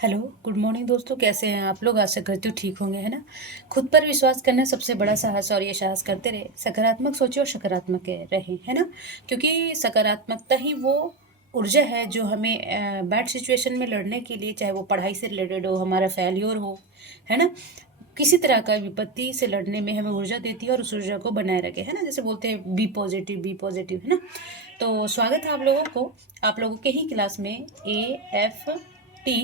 Hello, good morning दोस्तों। कैसे हैं आप लोग? आशा करती हूँ ठीक होंगे, है ना। खुद पर विश्वास करना सबसे बड़ा साहस, और ये साहस करते रहे। सकारात्मक सोचें और सकारात्मक रहें, है ना। क्योंकि सकारात्मकता ही वो ऊर्जा है जो हमें बैड सिचुएशन में लड़ने के लिए, चाहे वो पढ़ाई से रिलेटेड हो, हमारा फेल्योर हो, है ना, किसी तरह का विपत्ति से लड़ने में हमें ऊर्जा देती है और उस ऊर्जा को बनाए रखे, है ना। जैसे बोलते हैं बी पॉजिटिव, है ना। तो स्वागत है आप लोगों को, आप लोगों के ही क्लास में, AFT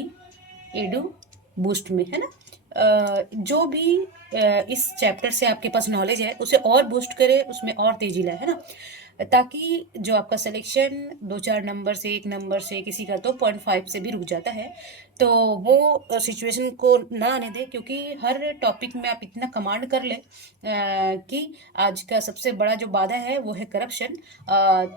एडू बूस्ट में, है ना। जो भी इस चैप्टर से आपके पास नॉलेज है उसे और बूस्ट करे, उसमें और तेजी लाए, है ना। ताकि जो आपका सिलेक्शन 2-4 नंबर से, 1 नंबर से, किसी का तो 0.5 से भी रुक जाता है, तो वो सिचुएशन को ना आने दे। क्योंकि हर टॉपिक में आप इतना कमांड कर ले कि आज का सबसे बड़ा जो बाधा है वो है करप्शन,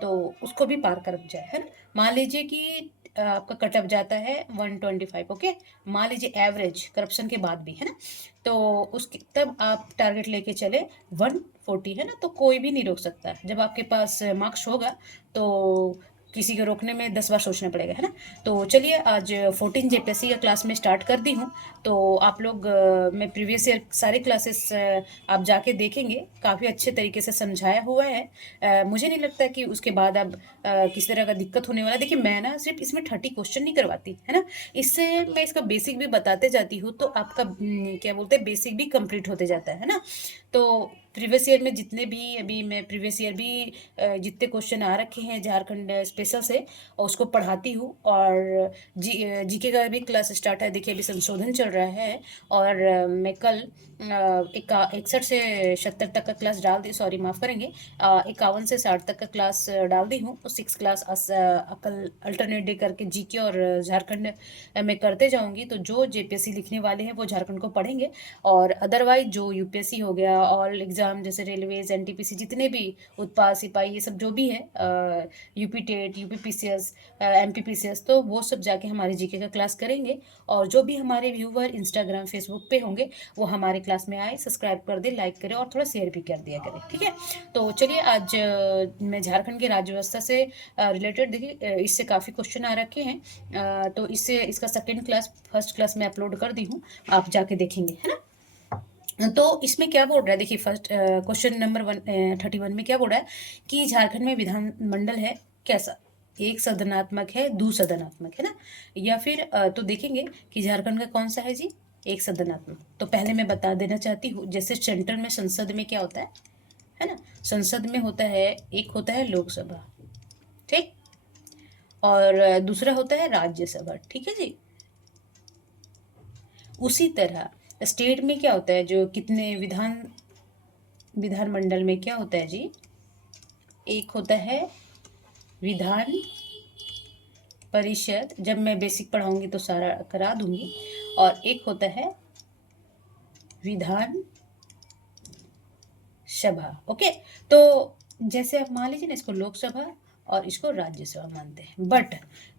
तो उसको भी पार कर जाए, है ना। मान लीजिए कि आपका कट ऑफ जाता है 125, ओके। मान लीजिए एवरेज करप्शन के बाद भी, है ना। तो उसके तब आप टारगेट लेके चले 140, है ना। तो कोई भी नहीं रोक सकता। जब आपके पास मार्क्स होगा तो किसी को रोकने में 10 बार सोचना पड़ेगा, है ना। तो चलिए आज 14 JPSC का क्लास में स्टार्ट कर दी हूँ। तो आप लोग मैं प्रीवियस ईयर सारे क्लासेस आप जाके देखेंगे, काफ़ी अच्छे तरीके से समझाया हुआ है। मुझे नहीं लगता कि उसके बाद अब किसी तरह का दिक्कत होने वाला है। देखिए मैं ना सिर्फ इसमें 30 क्वेश्चन नहीं करवाती, है ना। इससे मैं इसका बेसिक भी बताते जाती हूँ, तो आपका क्या बोलते हैं, बेसिक भी कंप्लीट होते जाता है ना। तो प्रीवियस ईयर में जितने भी, अभी मैं प्रीवियस ईयर भी जितने क्वेश्चन आ रखे हैं झारखंड स्पेशल से, और उसको पढ़ाती हूँ। और जीके का भी क्लास स्टार्ट है, देखिए अभी संशोधन चल रहा है। और मैं कल 61 से 70 तक का क्लास डाल दी, सॉरी माफ़ करेंगे, 51 से 60 तक का क्लास डाल दी हूँ। 6 क्लास कल अल्टरनेट डे करके जीके और झारखंड में करते जाऊँगी। तो जो जेपीएससी लिखने वाले हैं वो झारखंड को पढ़ेंगे, और अदरवाइज जो यूपीएससी हो गया, ऑल एग्ज़ाम जैसे रेलवेज, एनटीपीसी, जितने भी उत्पाद, सिपाही, ये सब जो भी है, UP TET, UP PCS, MP PCS, तो वो सब जाके हमारे जीके का क्लास करेंगे। और जो भी हमारे व्यूवर इंस्टाग्राम फेसबुक पे होंगे वो हमारे क्लास में आए, सब्सक्राइब कर दे, लाइक करें और थोड़ा शेयर भी कर दिया करें, ठीक है। तो चलिए आज मैं झारखंड की राज्य व्यवस्था से रिलेटेड, देखिए इससे काफ़ी क्वेश्चन आ रखे हैं। तो इससे इसका सेकेंड क्लास फर्स्ट क्लास में अपलोड कर दी हूँ, आप जाके देखेंगे, है ना। तो इसमें क्या बोल रहा है, देखिए फर्स्ट क्वेश्चन नंबर 31 में क्या बोल रहा है कि झारखंड में विधानमंडल है कैसा, एक सदनात्मक है, दुसदनात्मक, है ना। या फिर तो देखेंगे कि झारखंड का कौन सा है जी, एक सदनात्मक। तो पहले मैं बता देना चाहती हूँ, जैसे सेंटर में संसद में क्या होता है ना। संसद में होता है, एक होता है लोकसभा, ठीक, और दूसरा होता है राज्यसभा, ठीक है जी। उसी तरह स्टेट में क्या होता है, जो कितने विधानमंडल में क्या होता है जी, एक होता है विधान परिषद, जब मैं बेसिक पढ़ाऊंगी तो सारा करा दूंगी, और एक होता है विधान सभा, ओके। तो जैसे आप मान लीजिए ना, इसको लोकसभा और इसको राज्यसभा मानते हैं, बट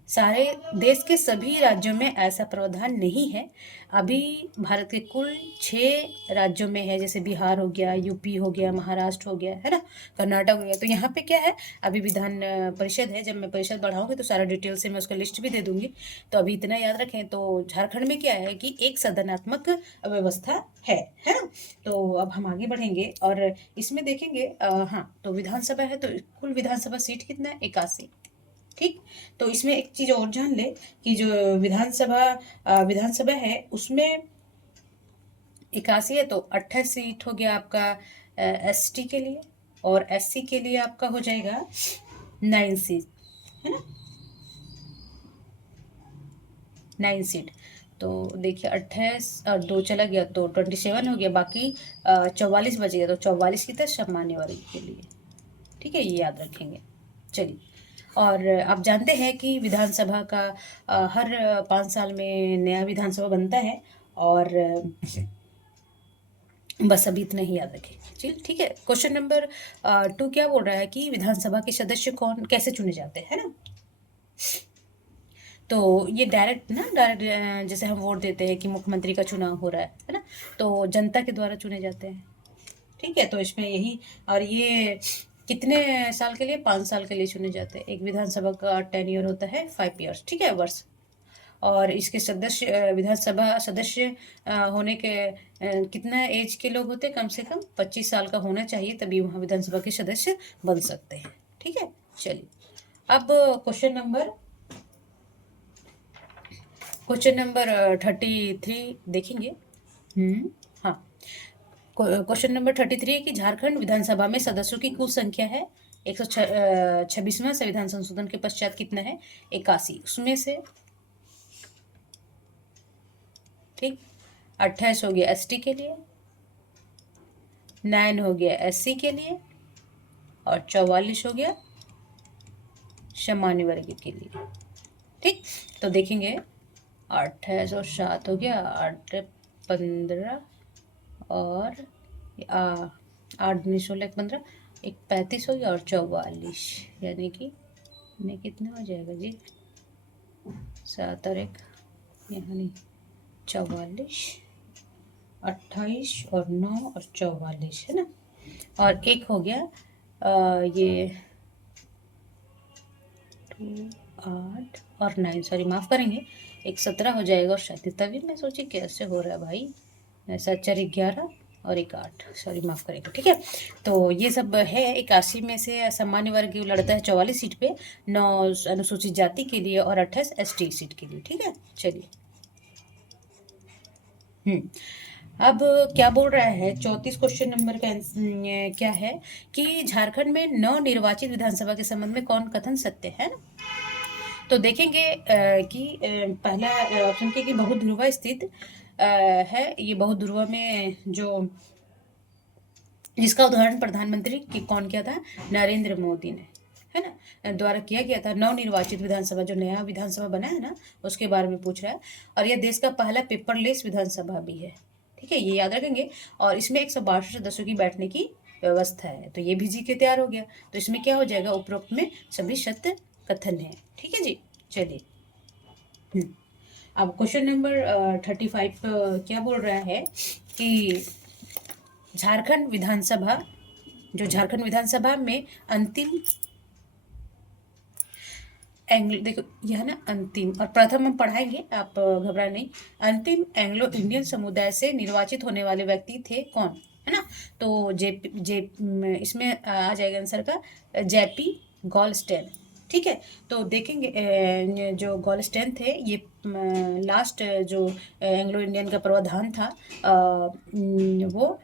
सारे देश के सभी राज्यों में ऐसा प्रावधान नहीं है। अभी भारत के कुल 6 राज्यों में है, जैसे बिहार हो गया, यूपी हो गया, महाराष्ट्र हो गया, है ना, कर्नाटक हो गया। तो यहाँ पे क्या है, अभी विधान परिषद है। जब मैं परिषद बढ़ाऊंगी तो सारा डिटेल से मैं उसका लिस्ट भी दे दूंगी। तो अभी इतना याद रखें, तो झारखंड में क्या है कि एक सदनात्मक व्यवस्था है ना। तो अब हम आगे बढ़ेंगे और इसमें देखेंगे, हाँ, तो विधानसभा है तो कुल विधानसभा सीट कितना है, 81, ठीक। तो इसमें एक चीज और जान ले कि जो विधानसभा है उसमें 81 है, तो 28 सीट हो गया आपका एसटी के लिए, और एससी के लिए आपका हो जाएगा 9 सीट, है ना, 9 सीट। तो देखिए 28 और 2 चला गया तो 27 हो गया, बाकी 44 बच गया, तो 44 की था सामान्य वर्ग के लिए, ठीक है, ये याद रखेंगे। चलिए, और आप जानते हैं कि विधानसभा का हर 5 साल में नया विधानसभा बनता है, और बस अभी इतना ही याद रखें, चलिए ठीक है। क्वेश्चन नंबर 2 क्या बोल रहा है कि विधानसभा के सदस्य कौन कैसे चुने जाते हैं, है ना। तो ये डायरेक्ट जैसे हम वोट देते हैं कि मुख्यमंत्री का चुनाव हो रहा है ना, तो जनता के द्वारा चुने जाते हैं, ठीक है। तो इसमें यही, और ये कितने साल के लिए, 5 साल के लिए चुने जाते हैं। एक विधानसभा का टेन्योर होता है 5 ईयर्स, ठीक है, वर्ष। और इसके सदस्य विधानसभा सदस्य होने के कितना एज के लोग होते हैं, कम से कम 25 साल का होना चाहिए, तभी वहाँ विधानसभा के सदस्य बन सकते हैं। ठीक है, चलिए अब क्वेश्चन नंबर 33 देखेंगे। हाँ, क्वेश्चन नंबर 33 है कि झारखंड विधानसभा में सदस्यों की कुल संख्या है 126वां संविधान संशोधन के पश्चात कितना है, 81। उसमें से ठीक 28 हो गया एसटी के लिए, 9 हो गया एससी के लिए और 44 हो गया सामान्य वर्ग के लिए। ठीक, तो देखेंगे 28 और 7 हो गया, 8 15 और 8 19 16 15 एक 35 हो गया और 44, यानी कि कितना हो जाएगा जी, 7 और 1 यानी 44, 28 और 9 और 44 है ना। और एक हो गया ये 2 8 और 9, सॉरी माफ़ करेंगे, एक 17 हो जाएगा और शायद, तभी मैं सोची कैसे हो रहा है भाई, 7 4 11 और एक 8, सॉरी माफ़ करेंगे। ठीक है, तो ये सब है। 81 में से सामान्य वर्ग लड़ता है 44 सीट पे, 9 अनुसूचित जाति के लिए और 28 एसटी सीट के लिए। ठीक है, चलिए अब क्या बोल रहा है, 34 क्वेश्चन नंबर का क्या है कि झारखंड में नवनिर्वाचित विधानसभा के संबंध में कौन कथन सत्य है ना। तो देखेंगे कि पहला ऑप्शन के कि बहुध्रुवा स्थित है, ये बहुध्रुवा में जो जिसका उदाहरण प्रधानमंत्री की कौन किया था, नरेंद्र मोदी ने, है ना, द्वारा किया गया था। नवनिर्वाचित विधानसभा जो नया विधानसभा बना है ना, उसके बारे में पूछ रहा है। और यह देश का पहला पेपरलेस विधानसभा भी है। ठीक है, ये याद रखेंगे। और इसमें 162 सदस्यों की बैठने की व्यवस्था है, तो ये भी जी के तैयार हो गया। तो इसमें क्या हो जाएगा, उपरोक्त में सभी सत्य कथन है। ठीक है जी, चलिए अब क्वेश्चन नंबर 35 क्या बोल रहा है कि झारखंड विधानसभा में अंतिम देखो यह ना अंतिम और प्रथम हम पढ़ाएंगे, आप घबरा नहीं। अंतिम एंग्लो इंडियन समुदाय से निर्वाचित होने वाले व्यक्ति थे कौन, है ना। तो इसमें आ जाएगा आंसर का जेपी गॉलस्टेन। ठीक है, तो देखेंगे जो गॉलस्टेन थे ये लास्ट जो एंग्लो इंडियन का प्रावधान था, वो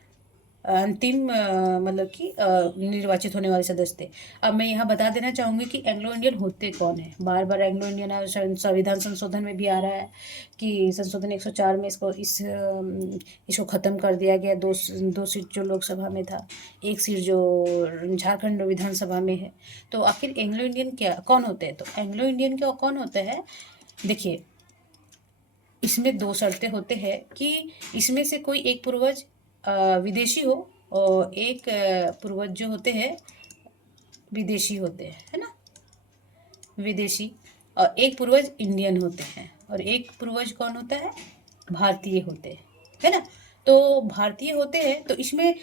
अंतिम मतलब कि निर्वाचित होने वाले सदस्य थे। अब मैं यहाँ बता देना चाहूँगी कि एंग्लो इंडियन होते कौन है। बार बार एंग्लो इंडियन संविधान संशोधन में भी आ रहा है कि संशोधन 104 में इसको ख़त्म कर दिया गया। दो सीट जो लोकसभा में था, एक सीट जो झारखंड विधानसभा में है। तो आखिर एंग्लो इंडियन क्या कौन होते हैं, तो एंग्लो इंडियन क्या कौन होता है, देखिए इसमें 2 शर्तें होते हैं कि इसमें से कोई एक पूर्वज विदेशी हो और एक पूर्वज जो होते हैं विदेशी होते हैं, है ना, विदेशी, और एक पूर्वज इंडियन होते हैं और एक पूर्वज कौन होता है, भारतीय होते हैं, है ना। तो भारतीय होते हैं, तो इसमें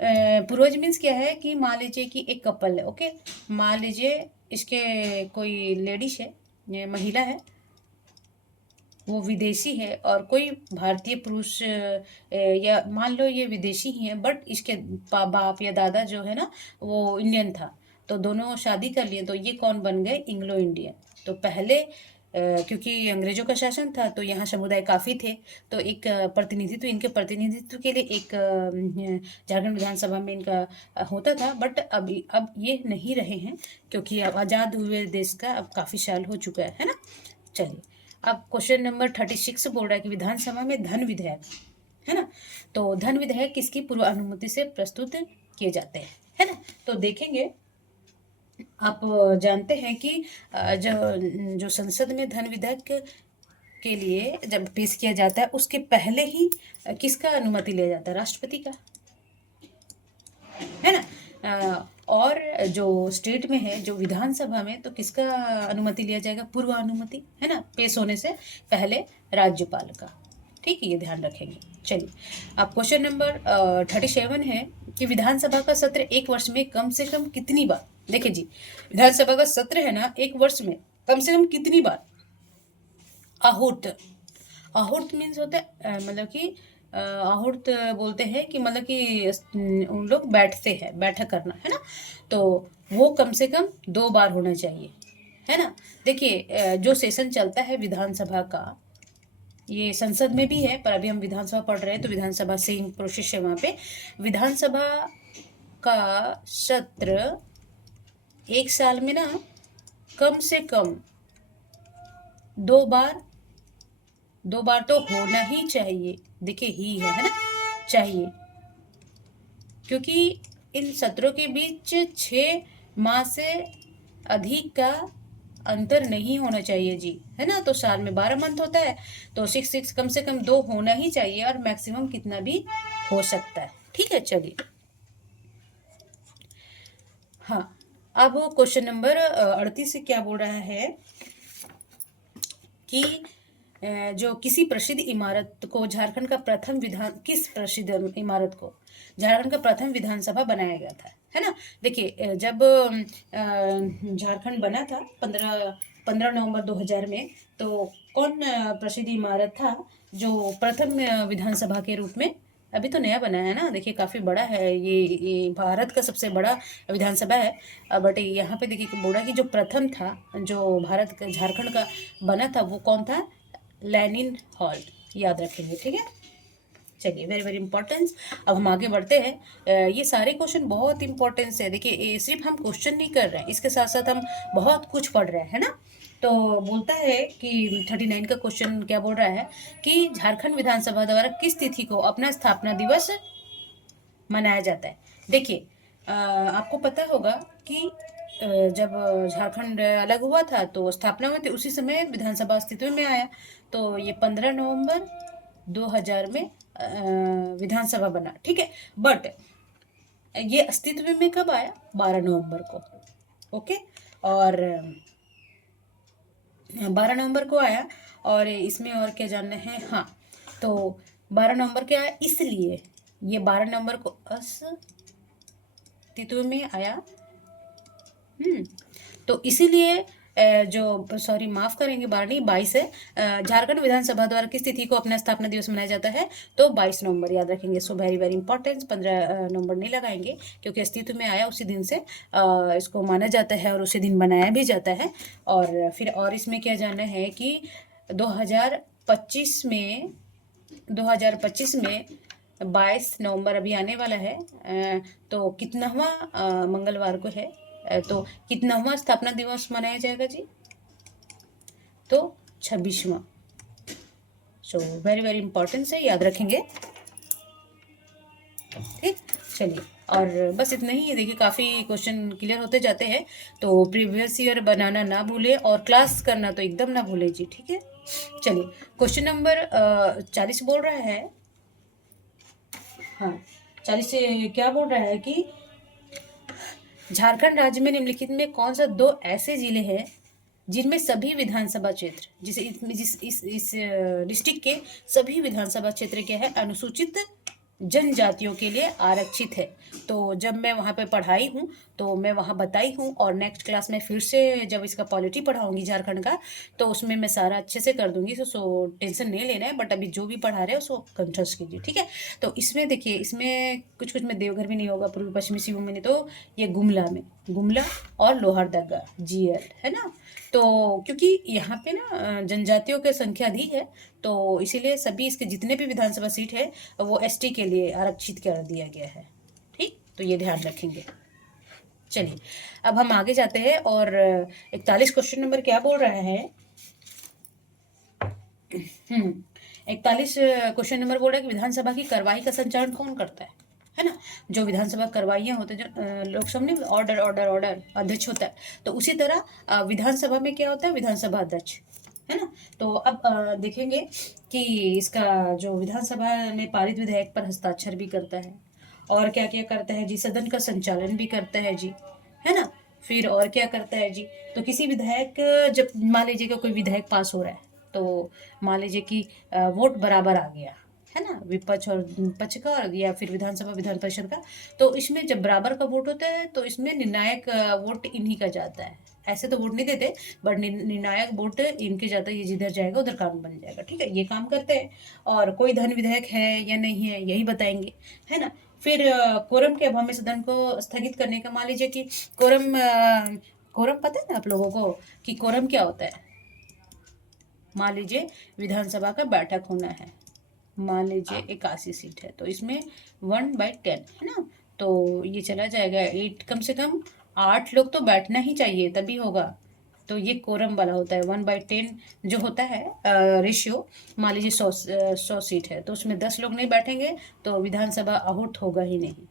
पूर्वज मीन्स क्या है कि मान लीजिए कि एक कपल है, ओके, मान लीजिए इसके कोई लेडीज है, महिला है, वो विदेशी है और कोई भारतीय पुरुष, या मान लो ये विदेशी ही है बट इसके बाप या दादा जो है ना वो इंडियन था, तो दोनों शादी कर लिए, तो ये कौन बन गए, इंग्लो इंडियन। तो पहले क्योंकि अंग्रेजों का शासन था तो यहाँ समुदाय काफ़ी थे, तो एक प्रतिनिधित्व, इनके प्रतिनिधित्व के लिए एक झारखंड विधानसभा में इनका होता था, बट अब ये नहीं रहे हैं क्योंकि अब आज़ाद हुए देश का अब काफ़ी साल हो चुका है ना। चलिए अब क्वेश्चन नंबर 36 बोल रहा है कि विधानसभा में धन विधेयक, है ना, तो धन विधेयक किसकी पूर्व अनुमति से प्रस्तुत किए जाते हैं, है ना। तो देखेंगे आप जानते हैं कि जो संसद में धन विधेयक के लिए जब पेश किया जाता है उसके पहले ही किसका अनुमति लिया जाता है, राष्ट्रपति का, है ना। और जो स्टेट में है, जो विधानसभा में, तो किसका अनुमति लिया जाएगा, पूर्व अनुमति, है ना, पेश होने से पहले राज्यपाल का। ठीक है, ये ध्यान रखेंगे। चलिए अब क्वेश्चन नंबर 37 है कि विधानसभा का सत्र एक वर्ष में कम से कम कितनी बार, देखिए जी विधानसभा का सत्र है ना एक वर्ष में कम से कम कितनी बार आहूत। आहूत मीन्स होता है मतलब कि आहूत बोलते हैं कि मतलब कि उन लोग बैठते हैं, बैठक करना है ना, तो वो कम से कम 2 बार होना चाहिए, है ना। देखिए जो सेशन चलता है विधानसभा का, ये संसद में भी है पर अभी हम विधानसभा पढ़ रहे हैं तो विधानसभा से ही प्रोसेस है वहाँ पे। विधानसभा का सत्र एक साल में ना कम से कम 2 बार, 2 बार तो होना ही चाहिए। देखिए ही है ना, चाहिए, क्योंकि इन सत्रों के बीच 6 माह से अधिक का अंतर नहीं होना चाहिए जी, है ना। तो साल में 12 मंथ होता है, तो 6 6 कम से कम 2 होना ही चाहिए, और मैक्सिमम कितना भी हो सकता है। ठीक है, चलिए। हाँ, अब क्वेश्चन नंबर 38 से क्या बोल रहा है कि जो किसी प्रसिद्ध इमारत को झारखंड का प्रथम विधान किस प्रसिद्ध इमारत को झारखंड का प्रथम विधानसभा बनाया गया था, है ना। देखिए जब झारखंड बना था 15 नवंबर 2000 में, तो कौन प्रसिद्ध इमारत था जो प्रथम विधानसभा के रूप में, अभी तो नया बना है ना, देखिए काफ़ी बड़ा है ये भारत का सबसे बड़ा विधानसभा है। बट यहाँ पे देखिए बोला कि जो प्रथम था, जो भारत का झारखंड का बना था, वो कौन था? लेनिन हॉल, याद रखेंगे, ठीक है। चलिए, वेरी वेरी इंपॉर्टेंस। अब हम आगे बढ़ते हैं। ये सारे क्वेश्चन बहुत इंपॉर्टेंस है। देखिए ये सिर्फ हम क्वेश्चन नहीं कर रहे हैं, इसके साथ साथ हम बहुत कुछ पढ़ रहे हैं, है ना। तो बोलता है कि 39 का क्वेश्चन क्या बोल रहा है कि झारखंड विधानसभा द्वारा किस तिथि को अपना स्थापना दिवस मनाया जाता है। देखिए आपको पता होगा कि जब झारखंड अलग हुआ था तो स्थापना हुई थी, उसी समय विधानसभा अस्तित्व में आया। तो ये 15 नवंबर 2000 में विधानसभा बना, ठीक है। बट ये अस्तित्व में कब आया? 12 नवंबर को, ओके। और 12 नवंबर को आया। और इसमें और क्या जानना है? हाँ, तो 12 नवंबर क्या आया, इसलिए ये 12 नवंबर को अस्तित्व में आया। तो इसीलिए जो सॉरी माफ करेंगे, 12 नहीं 22 है। झारखंड विधानसभा द्वारा किस तिथि को अपना स्थापना दिवस मनाया जाता है? तो 22 नवंबर, याद रखेंगे। So very very important. 15 नवंबर नहीं लगाएंगे क्योंकि अस्तित्व में आया उसी दिन से इसको माना जाता है और उसी दिन बनाया भी जाता है। और फिर और इसमें क्या जानना है कि 2025 में 22 नवंबर अभी आने वाला है। तो कितनावां मंगलवार को है? तो कितनावां स्थापना दिवस मनाया जाएगा जी? तो 26वां। सो वेरी वेरी इंपॉर्टेंट है, याद रखेंगे, ठीक। चलिए, और बस इतना ही है। देखिए काफ़ी क्वेश्चन क्लियर होते जाते हैं, तो प्रीवियस ईयर बनाना ना भूले और क्लास करना तो एकदम ना भूले जी, ठीक है। चलिए, क्वेश्चन नंबर 40 बोल रहा है, हाँ 40 से क्या बोल रहा है कि झारखंड राज्य में निम्नलिखित में कौन सा 2 ऐसे जिले हैं जिनमें सभी विधानसभा क्षेत्र, जिसे इस डिस्ट्रिक्ट के सभी विधानसभा क्षेत्र क्या है, अनुसूचित जनजातियों के लिए आरक्षित है। तो जब मैं वहाँ पे पढ़ाई हूँ तो मैं वहाँ बताई हूँ, और नेक्स्ट क्लास में फिर से जब इसका पॉलिटी पढ़ाऊँगी झारखंड का, तो उसमें मैं सारा अच्छे से कर दूँगी। सो टेंशन नहीं लेना है, बट अभी जो भी पढ़ा रहे हैं उसको कंट्रोस्ट कीजिए, ठीक है। तो इसमें देखिए, इसमें कुछ कुछ में देवघर भी नहीं होगा, पूर्वी पश्चिमी सिंहभूम में नहीं, तो ये गुमला और लोहरदगा GL, है ना। तो क्योंकि यहाँ पे ना जनजातियों की संख्या अधिक है, तो इसीलिए सभी इसके जितने भी विधानसभा सीट है वो ST के लिए आरक्षित कर दिया गया है, ठीक। तो ये ध्यान रखेंगे। चलिए, अब हम आगे जाते हैं, और 41 क्वेश्चन नंबर क्या बोल रहा है? 41 क्वेश्चन नंबर बोल रहा है कि विधानसभा की कार्यवाही का संचालन कौन करता है ना। जो विधानसभा कार्रवाइयाँ होते हैं, जो लोकसभा में ऑर्डर ऑर्डर ऑर्डर अध्यक्ष होता है, तो उसी तरह विधानसभा में क्या होता है? विधानसभा अध्यक्ष, है ना। तो अब देखेंगे कि इसका जो विधानसभा ने पारित विधेयक पर हस्ताक्षर भी करता है, और क्या क्या करता है जी? सदन का संचालन भी करता है जी, है ना। फिर और क्या करता है जी? तो किसी विधायक, जब मान लीजिए कि कोई विधायक पास हो रहा है, तो मान लीजिए कि वोट बराबर आ गया, है ना, विपक्ष और पक्ष का, या फिर विधानसभा विधान परिषद का, तो इसमें जब बराबर का वोट होता है तो इसमें निर्णायक वोट इन्हीं का जाता है, ऐसे तो वोट नहीं देते, बट निर्णायक वोट इनके जाता है, ये जिधर जाएगा उधर कानून बन जाएगा, ठीक है, ये काम करते हैं। और कोई धन विधेयक है या नहीं है यही बताएंगे, है ना। फिर कोरम के अभाव में सदन को स्थगित करने का, मान लीजिए कि कोरम कोरम पता है ना आप लोगों को कि कोरम क्या होता है। मान लीजिए विधानसभा का बैठक होना है, मान लीजिए 81 सीट है, तो इसमें 1/10 है ना, तो ये चला जाएगा 8, कम से कम 8 लोग तो बैठना ही चाहिए तभी होगा। तो ये कोरम वाला होता है 1/10 जो होता है रेशियो। मान लीजिए 100 सीट है तो उसमें 10 लोग नहीं बैठेंगे तो विधानसभा आहूत होगा ही नहीं।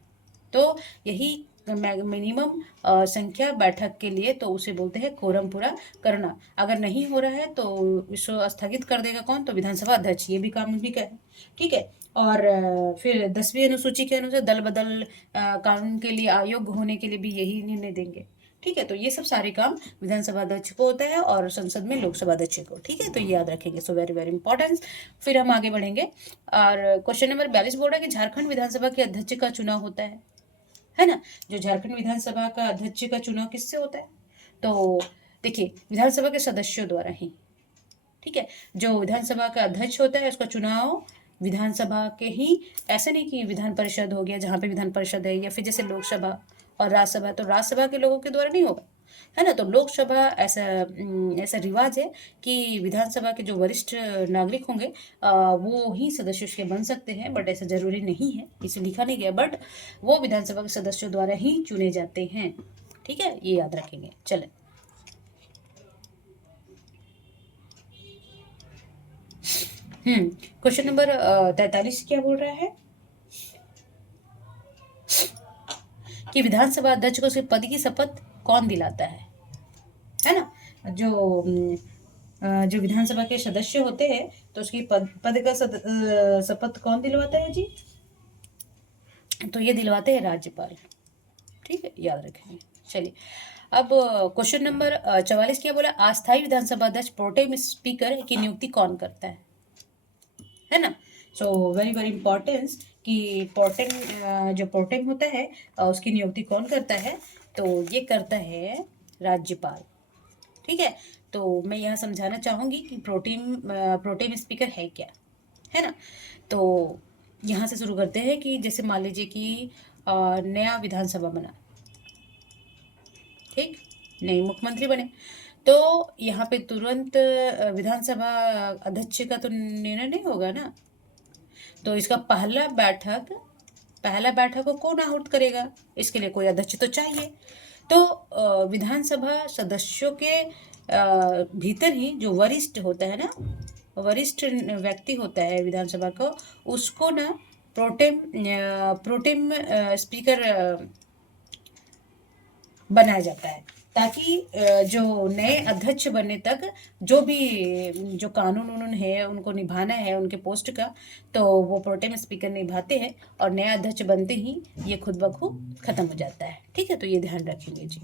तो यही मिनिमम संख्या बैठक के लिए, तो उसे बोलते हैं कोरम पूरा करना। अगर नहीं हो रहा है तो इसको स्थगित कर देगा कौन, तो विधानसभा अध्यक्ष, ये भी काम भी का है, ठीक है। और फिर 10वीं अनुसूची के अनुसार दल बदल कानून के लिए अयोग्य होने के लिए भी यही निर्णय देंगे, ठीक है। तो ये सब सारे काम विधानसभा अध्यक्ष को होता है और संसद में लोकसभा अध्यक्ष को, ठीक है, तो ये याद रखेंगे। So very very important. फिर हम आगे बढ़ेंगे और क्वेश्चन नंबर 42 बोल रहा है कि झारखंड विधानसभा के अध्यक्ष का चुनाव होता है ना। जो झारखंड विधानसभा का अध्यक्ष का चुनाव किससे होता है, तो देखिए विधानसभा के सदस्यों द्वारा ही, ठीक है। जो विधानसभा का अध्यक्ष होता है उसका चुनाव विधानसभा के ही, ऐसा नहीं कि विधान परिषद हो गया जहाँ पे विधान परिषद है, या फिर जैसे लोकसभा और राज्यसभा, तो राज्यसभा के लोगों के द्वारा नहीं होगा, है ना। तो लोकसभा ऐसा ऐसा रिवाज है कि विधानसभा के जो वरिष्ठ नागरिक होंगे वो ही सदस्य उसके बन सकते हैं, बट ऐसा जरूरी नहीं है, इसे लिखा नहीं गया, बट वो विधानसभा के सदस्यों द्वारा ही चुने जाते हैं, ठीक है, ये याद रखेंगे। चले क्वेश्चन नंबर 43 क्या बोल रहा है कि विधानसभा अध्यक्ष को उसके पद की शपथ कौन दिलाता है ना। जो जो विधानसभा के सदस्य होते हैं तो उसकी पद का शपथ कौन दिलवाता है जी, तो ये दिलवाते हैं राज्यपाल, ठीक है, याद रखेंगे। चलिए अब क्वेश्चन नंबर 44 क्या बोला, अस्थायी विधानसभा अध्यक्ष प्रोटेम स्पीकर की नियुक्ति कौन करता है ना। सो वेरी वेरी इंपॉर्टेंस कि प्रोटेम जो प्रोटेम होता है उसकी नियुक्ति कौन करता है, तो ये करता है राज्यपाल, ठीक है। तो मैं यहाँ समझाना चाहूँगी कि प्रोटेम स्पीकर है क्या, है ना। तो यहाँ से शुरू करते हैं कि जैसे मान लीजिए कि नया विधानसभा बना, ठीक, नए मुख्यमंत्री बने, तो यहाँ पे तुरंत विधानसभा अध्यक्ष का तो निर्णय नहीं होगा ना। तो इसका पहला बैठक को कौन आहूत करेगा, इसके लिए कोई अध्यक्ष तो चाहिए। तो विधानसभा सदस्यों के भीतर ही जो वरिष्ठ होता है ना, वरिष्ठ व्यक्ति होता है विधानसभा को, उसको ना प्रोटेम स्पीकर बनाया जाता है, ताकि जो नए अध्यक्ष बनने तक जो भी जो कानून उनून है उनको निभाना है उनके पोस्ट का, तो वो प्रोटेम स्पीकर निभाते हैं और नया अध्यक्ष बनते ही ये खुद ब खुद खत्म हो जाता है, ठीक है, तो ये ध्यान रखेंगे जी।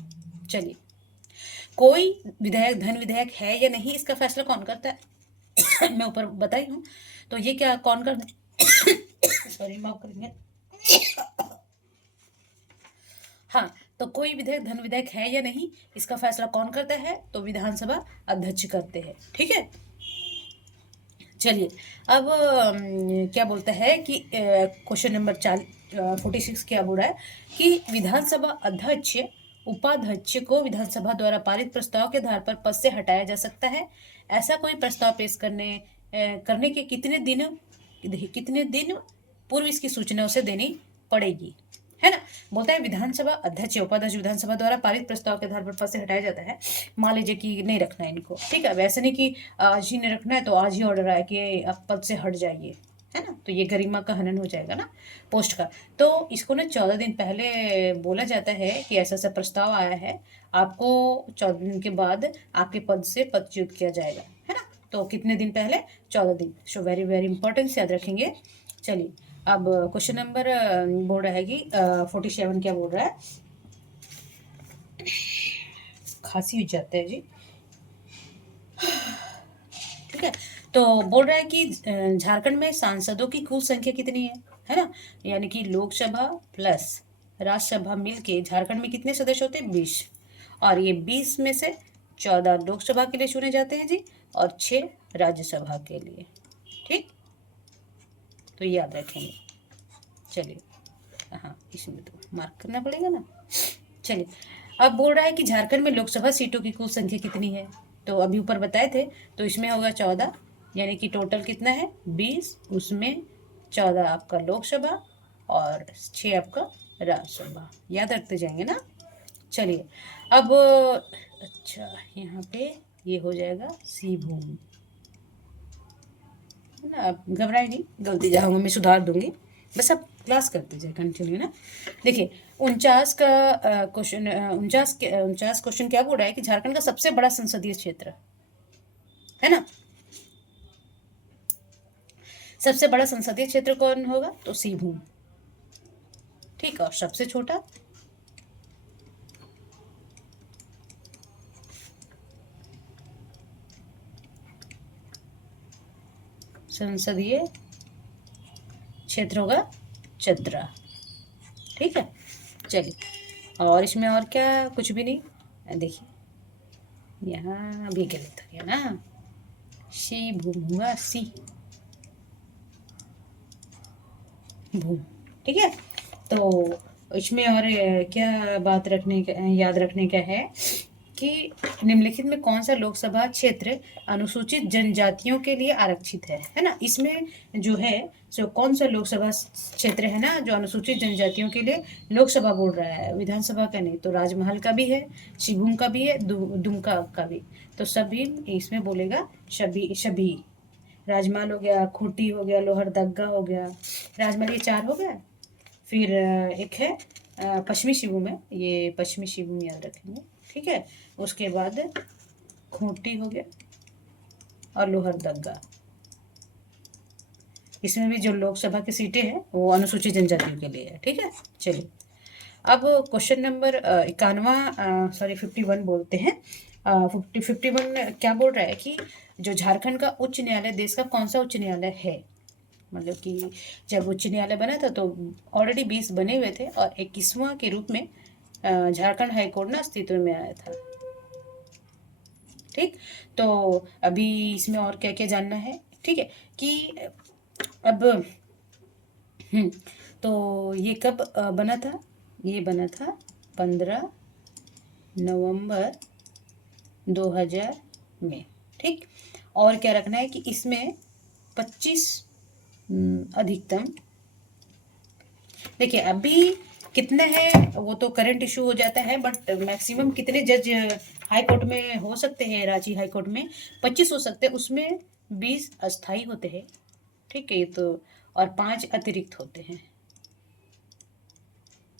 चलिए कोई विधेयक धन विधेयक है या नहीं इसका फैसला कौन करता है मैं ऊपर बताई हूँ, तो ये क्या कौन करता है सॉरी माफ करेंगे हाँ, तो कोई विधेयक धन विधेयक है या नहीं इसका फैसला कौन करता है, तो विधानसभा अध्यक्ष करते हैं, ठीक है। चलिए अब क्या बोलता है कि क्वेश्चन नंबर 46 क्या बोल रहा है कि विधानसभा अध्यक्ष उपाध्यक्ष को विधानसभा द्वारा पारित प्रस्ताव के आधार पर पद से हटाया जा सकता है। ऐसा कोई प्रस्ताव पेश करने के कितने दिन पूर्व इसकी सूचना उसे देनी पड़ेगी, है ना। बोलता है विधानसभा अध्यक्ष उपाध्यक्ष विधानसभा द्वारा पारित प्रस्ताव के आधार पर पद से हटाया जाता है। मान लीजिए कि नहीं रखना है इनको, ठीक है, वैसे नहीं कि आज ही नहीं रखना है तो आज ही ऑर्डर आया कि आप पद से हट जाइए, है ना, तो ये गरिमा का हनन हो जाएगा ना पोस्ट का। तो इसको ना 14 दिन पहले बोला जाता है कि ऐसा ऐसा प्रस्ताव आया है, आपको 14 दिन के बाद आपके पद से पदच्युत किया जाएगा, है ना। तो कितने दिन पहले, 14 दिन। सो वेरी वेरी इंपॉर्टेंट, याद रखेंगे। चलिए अब क्वेश्चन नंबर बोल रहा है कि 47 क्या बोल रहा है, खांसी हो जाता है जी, ठीक है। तो बोल रहा है कि झारखंड में सांसदों की कुल संख्या कितनी है ना, यानी कि लोकसभा प्लस राज्यसभा मिलके झारखंड में कितने सदस्य होते हैं, 20, और ये 20 में से 14 लोकसभा के लिए चुने जाते हैं जी, और 6 राज्यसभा के लिए। ठीक, तो याद रखेंगे। चलिए, हाँ इसमें तो मार्क करना पड़ेगा ना। चलिए, अब बोल रहा है कि झारखंड में लोकसभा सीटों की कुल संख्या कितनी है। तो अभी ऊपर बताए थे, तो इसमें होगा 14, यानी कि टोटल कितना है 20, उसमें 14 आपका लोकसभा और 6 आपका राज्यसभा। याद रखते जाएंगे ना। चलिए, अब अच्छा यहाँ पे ये हो जाएगा सी भूमि, है ना। आप घबराए नहीं, गलती जहाँ मैं सुधार दूंगी, बस आप क्लास करते जाए कंटिन्यू ना। देखिए 49 का क्वेश्चन, 49 क्वेश्चन क्या बोल रहा है कि झारखंड का सबसे बड़ा संसदीय क्षेत्र, है ना। सबसे बड़ा संसदीय क्षेत्र कौन होगा, तो सिंहभूम। ठीक, और सबसे छोटा संसदीय क्षेत्र होगा चतरा। ठीक है, चलिए, और इसमें और क्या, कुछ भी नहीं। देखिए यहाँ भी गलत हो गया ना, सी भूम हुआ सी भूम। ठीक है, तो इसमें और क्या बात रखने का, याद रखने का है कि निम्नलिखित में कौन सा लोकसभा क्षेत्र अनुसूचित जनजातियों के लिए आरक्षित है ना। इसमें जो है सो कौन सा लोकसभा क्षेत्र है ना जो अनुसूचित जनजातियों के लिए लोकसभा बोल रहा है, विधानसभा का नहीं। तो राजमहल का भी है, शिवभूम का भी है, दुमका का भी। तो सभी इसमें बोलेगा सभी सभी। राजमहल हो गया, खूंटी हो गया, लोहरदग्गा हो गया, राजमहल, ये 4 हो गया। फिर एक है पश्चिमी सिंहभूम है, ये पश्चिमी सिंहभूम याद रखेंगे। ठीक है, उसके बाद खूंटी हो गया और लोहरदग्गा। इसमें भी जो लोकसभा की सीटें हैं वो अनुसूचित जनजातियों के लिए है। ठीक है, चलिए, अब क्वेश्चन नंबर 51, सॉरी 51 बोलते हैं। 51 क्या बोल रहा है कि जो झारखंड का उच्च न्यायालय देश का कौन सा उच्च न्यायालय है। मतलब कि जब उच्च न्यायालय बना था तो ऑलरेडी 20 बने हुए थे और 21वां के रूप में झारखंड हाईकोर्ट ना अस्तित्व में आया था। ठीक, तो अभी इसमें और क्या क्या जानना है। ठीक है, कि अब तो ये कब बना था, ये बना था 15 नवंबर 2000 में। ठीक, और क्या रखना है कि इसमें 25 अधिकतम, देखिए अभी कितना है वो तो करंट इशू हो जाता है, बट मैक्सिमम कितने जज हाई कोर्ट में हो सकते हैं, रांची हाई कोर्ट में 25 हो सकते हैं, उसमें 20 अस्थाई होते हैं। ठीक है, तो और 5 अतिरिक्त होते हैं।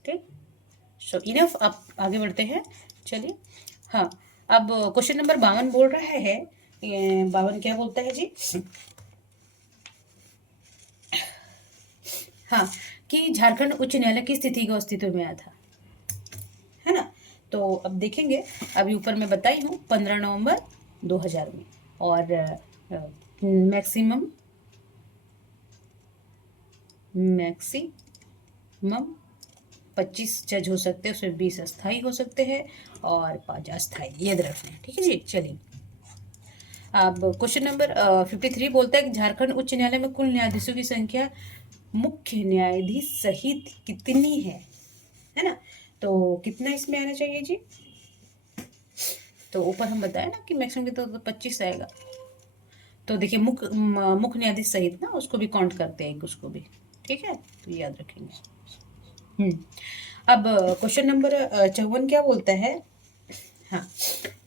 ठीक, सो इनफ, आप आगे बढ़ते हैं। चलिए, हाँ, अब क्वेश्चन नंबर 52 बोल रहा है, 52 क्या बोलता है जी, हाँ, कि झारखंड उच्च न्यायालय की स्थिति को अस्तित्व में आया था, है ना। तो अब देखेंगे, अभी ऊपर मैं बताई हूँ 15 नवंबर 2000 में, और मैक्सिमम मैक्सिमम 25 जज हो सकते हैं, उसमें 20 अस्थाई हो सकते हैं और 5 अस्थाई, याद रखना है। ठीक है जी, चलिए, अब क्वेश्चन नंबर 53 बोलता है कि झारखंड उच्च न्यायालय में कुल न्यायाधीशों की संख्या मुख्य न्यायाधीश सहित कितनी है ना। तो कितना इसमें आना चाहिए जी, तो ऊपर हम बताए ना कि मैक्सिमम कितना, तो 25 आएगा। तो देखिए मुख्य न्यायाधीश सहित ना उसको भी काउंट करते हैं, उसको भी। ठीक है, तो याद रखेंगे। अब क्वेश्चन नंबर 54 क्या बोलता है, हाँ,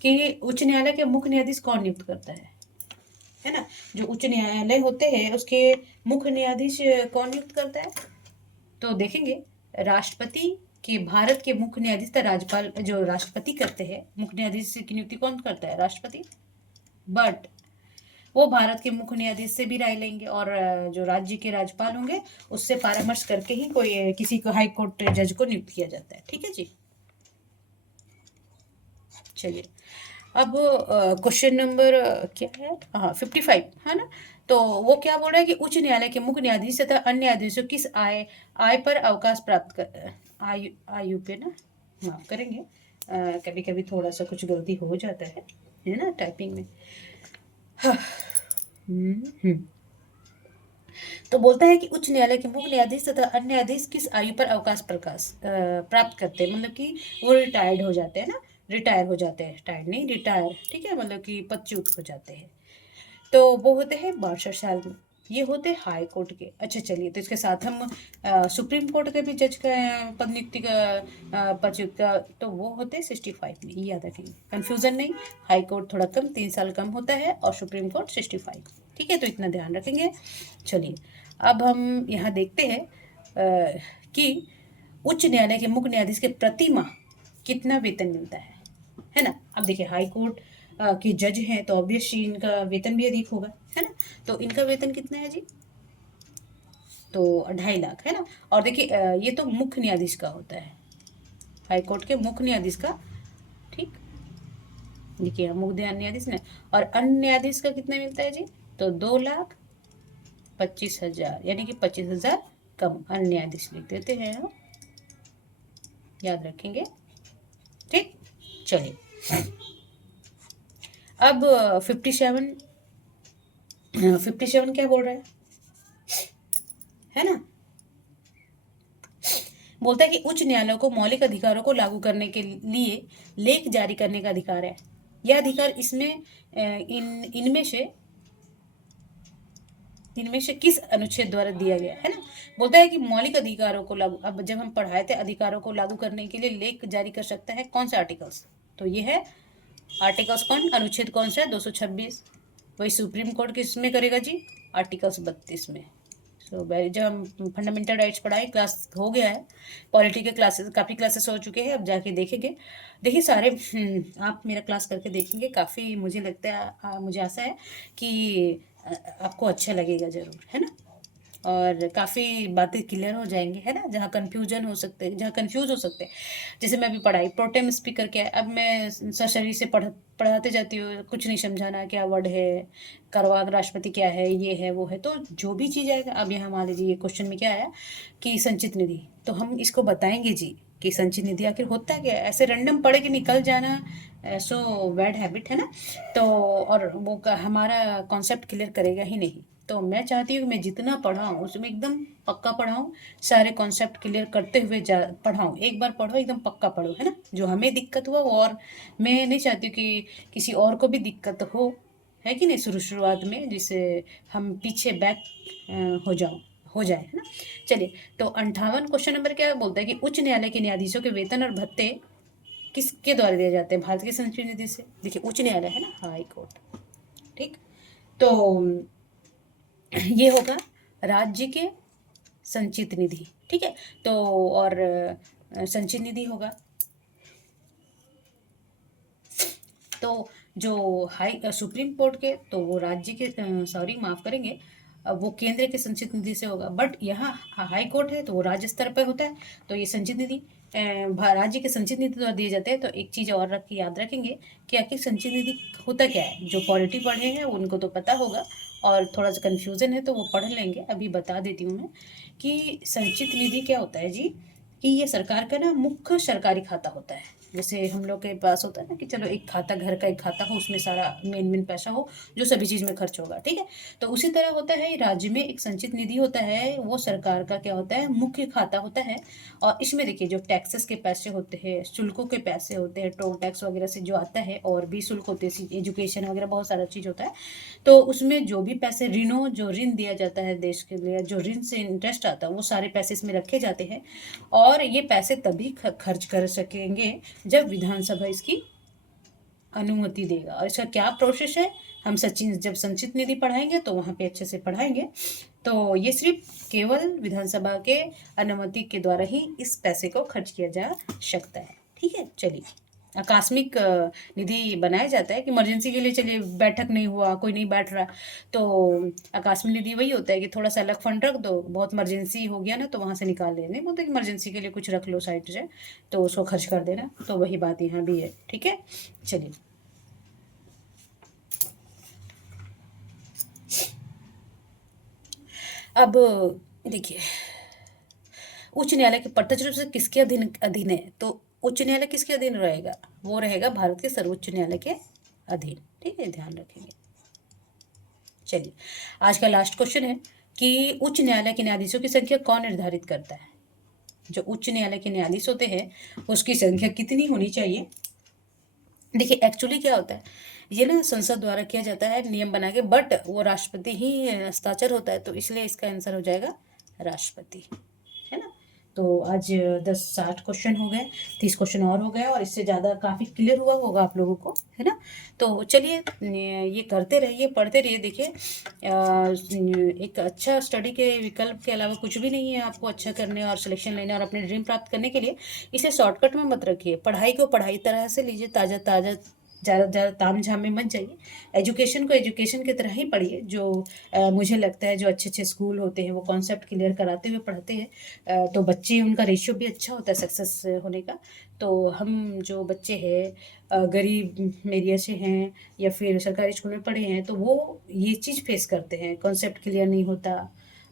कि उच्च न्यायालय के मुख्य न्यायाधीश कौन नियुक्त करता है ना। जो उच्च न्यायालय होते हैं उसके मुख्य न्यायाधीश कौन नियुक्त करता है, तो देखेंगे राष्ट्रपति के, भारत के मुख्य न्यायाधीश था राज्यपाल, जो राष्ट्रपति करते हैं, मुख्य न्यायाधीश की नियुक्ति कौन करता है, राष्ट्रपति। बट वो भारत के मुख्य न्यायाधीश से भी राय लेंगे, और जो राज्य के राज्यपाल होंगे उससे परामर्श करके ही कोई किसी को हाई कोर्ट जज को नियुक्त किया जाता है। ठीक है जी, चलिए, अब क्वेश्चन नंबर क्या है, हाँ 55, है ना। तो वो क्या बोल रहा है कि उच्च न्यायालय के मुख्य न्यायाधीश तथा अन्य न्यायाधीशों किस आय आय पर अवकाश प्राप्त कर, आयु आयु पे ना माफ करेंगे, कभी कभी थोड़ा सा कुछ गलती हो जाता है ना टाइपिंग में। हाँ। हम्म। तो बोलता है कि उच्च न्यायालय के मुख्य न्यायाधीश तथा अन्य न्यायाधीश किस आयु पर अवकाश प्रकाश प्राप्त करते हैं, मतलब कि वो रिटायर्ड हो जाते हैं ना, रिटायर हो जाते हैं, रिटायर्ड नहीं रिटायर, ठीक है, मतलब कि पदच्युत हो जाते हैं। तो वो होते हैं 62 साल में। ये होते हैं हाई कोर्ट के। अच्छा चलिए, तो इसके साथ हम सुप्रीम कोर्ट के भी जज का पद नियुक्ति का पदच्युत का, तो वो होते हैं 65 में, ये याद रखेंगे, कंफ्यूजन नहीं। हाई कोर्ट थोड़ा कम, 3 साल कम होता है, और सुप्रीम कोर्ट 65। ठीक है, तो इतना ध्यान रखेंगे। चलिए, अब हम यहाँ देखते हैं कि उच्च न्यायालय के मुख्य न्यायाधीश के प्रति माह कितना वेतन मिलता है ना। अब देखिए, हाई कोर्ट के जज हैं तो ऑब्वियसली इनका वेतन भी अधिक होगा, है ना। तो इनका वेतन कितना है जी, तो 2.5 लाख, है ना। और देखिए ये तो मुख्य न्यायाधीश का होता है, हाई कोर्ट के मुख्य न्यायाधीश का, ठीक। देखिए मुख्य न्यायाधीश ने, और अन्य न्यायाधीश का कितना मिलता है जी, तो 2,25,000, यानी कि 25,000 कम अन्य न्यायाधीश लिख देते हैं हम, याद रखेंगे, ठीक। चलिए, अब 57 क्या बोल रहा है ना। बोलता है कि उच्च न्यायालय को मौलिक अधिकारों को लागू करने के लिए लेख जारी करने का अधिकार है। यह अधिकार इसमें इनमें से किस अनुच्छेद द्वारा दिया गया है ना। बोलता है कि मौलिक अधिकारों को लागू, अब जब हम पढ़ाए थे अधिकारों को लागू करने के लिए लेख जारी कर सकता है कौन सा आर्टिकल्स, तो ये है आर्टिकल्स कौन, अनुच्छेद कौन सा है, 226। वही सुप्रीम कोर्ट किस में करेगा जी, आर्टिकल्स 32 में। सो जब हम फंडामेंटल राइट्स पढ़ाए, क्लास हो गया है, पॉलिटी के क्लासेस, काफ़ी क्लासेस हो चुके हैं, अब जाके देखेंगे। देखिए सारे आप मेरा क्लास करके देखेंगे, काफ़ी मुझे लगता है, मुझे आशा है कि आपको अच्छा लगेगा ज़रूर, है ना। और काफ़ी बातें क्लियर हो जाएंगी, है ना, जहाँ कन्फ्यूजन हो सकते हैं, जहाँ कन्फ्यूज हो सकते हैं। जैसे मैं अभी पढ़ाई प्रोटेम स्पीकर क्या है, अब मैं सरसरी से पढ़ाते जाती हूँ, कुछ नहीं समझाना क्या वर्ड है, करवाग राष्ट्रपति क्या है, ये है वो है, तो जो भी चीज़ आएगा, अब यहाँ मान लीजिए ये क्वेश्चन में क्या आया कि संचित निधि, तो हम इसको बताएंगे जी कि संचित निधि आखिर होता क्या है। ऐसे रैंडम पढ़ के निकल जाना सो बैड हैबिट, है ना। तो और वो हमारा कॉन्सेप्ट क्लियर करेगा ही नहीं। तो मैं चाहती हूँ कि मैं जितना पढ़ाऊँ उसमें एकदम पक्का पढ़ाऊँ, सारे कॉन्सेप्ट क्लियर करते हुए पढ़ाऊँ। एक बार पढ़ो एकदम पक्का पढ़ो, है ना। जो हमें दिक्कत हुआ वो, और मैं नहीं चाहती हूँ कि किसी और को भी दिक्कत हो, है कि नहीं, शुरुआत में, जिससे हम पीछे बैक हो जाए, है ना। चलिए, तो 58 क्वेश्चन नंबर क्या बोलता है कि उच्च न्यायालय के न्यायाधीशों के वेतन और भत्ते किसके द्वारा दिए जाते हैं, भारत की संचित निधि से। देखिए उच्च न्यायालय है ना, हाई कोर्ट, ठीक। तो ये होगा राज्य के संचित निधि, ठीक है। तो और संचित निधि होगा, तो जो सुप्रीम कोर्ट के, तो वो राज्य के, सॉरी माफ करेंगे, वो केंद्र के संचित निधि से होगा। बट यहाँ हाई कोर्ट है तो वो राज्य स्तर पर होता है, तो ये संचित निधि राज्य के संचित निधि द्वारा दिए जाते हैं। तो एक चीज़ और याद रखेंगे कि आखिर संचित निधि होता क्या है, जो पॉलिटी पढ़े हैं उनको तो पता होगा, और थोड़ा सा कन्फ्यूज़न है तो वो पढ़ लेंगे। अभी बता देती हूँ मैं कि संचित निधि क्या होता है जी, कि ये सरकार का ना मुख्य सरकारी खाता होता है। जैसे हम लोग के पास होता है ना कि चलो एक खाता, घर का एक खाता हो, उसमें सारा मेन पैसा हो जो सभी चीज़ में खर्च होगा, ठीक है। तो उसी तरह होता है राज्य में एक संचित निधि होता है, वो सरकार का क्या होता है, मुख्य खाता होता है। और इसमें देखिए जो टैक्सेस के पैसे होते हैं, शुल्कों के पैसे होते हैं, टोल टैक्स वगैरह से जो आता है, और भी शुल्क होते हैं, एजुकेशन वगैरह बहुत सारा चीज़ होता है। तो उसमें जो भी पैसे जो ऋण दिया जाता है देश के लिए, जो ऋण से इंटरेस्ट आता है, वो सारे पैसे इसमें रखे जाते हैं। और ये पैसे तभी खर्च कर सकेंगे जब विधानसभा इसकी अनुमति देगा। और इसका क्या प्रोसेस है, हम सचिन जब संचित निधि पढ़ाएंगे तो वहाँ पे अच्छे से पढ़ाएंगे। तो ये सिर्फ केवल विधानसभा के अनुमति के द्वारा ही इस पैसे को खर्च किया जा सकता है, ठीक है। चलिए, आकस्मिक निधि बनाया जाता है कि इमरजेंसी के लिए, चलिए बैठक नहीं हुआ, कोई नहीं बैठ रहा, तो आकस्मिक निधि वही होता है कि थोड़ा सा अलग फंड रख दो, बहुत इमरजेंसी हो गया ना तो वहाँ से निकाल लेने, बोलते कि इमरजेंसी के लिए कुछ रख लो साइड से, तो उसको खर्च कर देना। तो वही बात यहाँ भी है, ठीक है। चलिए, अब देखिए, उच्च न्यायालय के प्रत्यक्ष रूप से किसके अधीन अधीन है, तो उच्च न्यायालय किसके अधीन रहेगा? वो रहेगा भारत के सर्वोच्च न्यायालय के अधीन। ठीक है, ध्यान रखेंगे। चलिए, आज का लास्ट क्वेश्चन है कि उच्च न्यायालय के न्यायाधीशों की संख्या कौन निर्धारित करता है? जो उच्च न्यायालय के न्यायाधीश होते हैं उसकी संख्या कितनी होनी चाहिए? देखिए, एक्चुअली क्या होता है, ये ना संसद द्वारा किया जाता है नियम बना के, बट वो राष्ट्रपति ही हस्ताक्षर होता है, तो इसलिए इसका आंसर हो जाएगा राष्ट्रपति, है ना। तो आज 10-60 क्वेश्चन हो गए, 30 क्वेश्चन और हो गए, और इससे ज़्यादा काफ़ी क्लियर हुआ होगा आप लोगों को, है ना। तो चलिए, ये करते रहिए, पढ़ते रहिए। देखिए, एक अच्छा स्टडी के विकल्प के अलावा कुछ भी नहीं है आपको अच्छा करने और सिलेक्शन लेने और अपने ड्रीम प्राप्त करने के लिए। इसे शॉर्टकट में मत रखिए, पढ़ाई को पढ़ाई तरह से लीजिए, ताज़ा ताज़ा, ज़्यादा ज़्यादा ताम झाम में मत जाइए। एजुकेशन को एजुकेशन की तरह ही पढ़िए, जो मुझे लगता है जो अच्छे अच्छे स्कूल होते हैं वो कॉन्सेप्ट क्लियर कराते हुए पढ़ाते हैं, तो बच्चे, उनका रेशियो भी अच्छा होता है सक्सेस होने का। तो हम जो बच्चे हैं गरीब एरिया से हैं या फिर सरकारी स्कूल में पढ़े हैं, तो वो ये चीज़ फेस करते हैं, कॉन्सेप्ट क्लियर नहीं होता,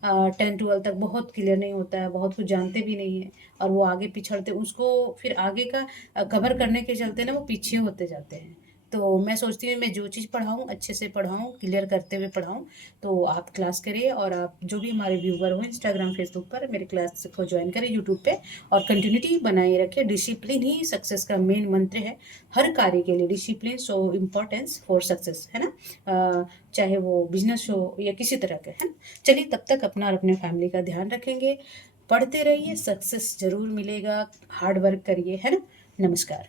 10-12 तक बहुत क्लियर नहीं होता है, बहुत कुछ जानते भी नहीं हैं, और वो आगे पिछड़ते, उसको फिर आगे का कवर करने के चलते ना वो पीछे होते जाते हैं। तो मैं सोचती हूँ मैं जो चीज़ पढ़ाऊँ अच्छे से पढ़ाऊँ, क्लियर करते हुए पढ़ाऊँ। तो आप क्लास करिए, और आप जो भी हमारे व्यूवर हो इंस्टाग्राम, फेसबुक पर मेरे क्लास को ज्वाइन करें यूट्यूब पे, और कंटिन्यूटी बनाए रखें। डिसिप्लिन ही सक्सेस का मेन मंत्र है। हर कार्य के लिए discipline so importance for success, है ना। चाहे वो बिजनेस हो या किसी तरह का, है ना। चलिए, तब तक अपना और अपने फैमिली का ध्यान रखेंगे, पढ़ते रहिए, सक्सेस जरूर मिलेगा, हार्ड वर्क करिए, है ना। नमस्कार।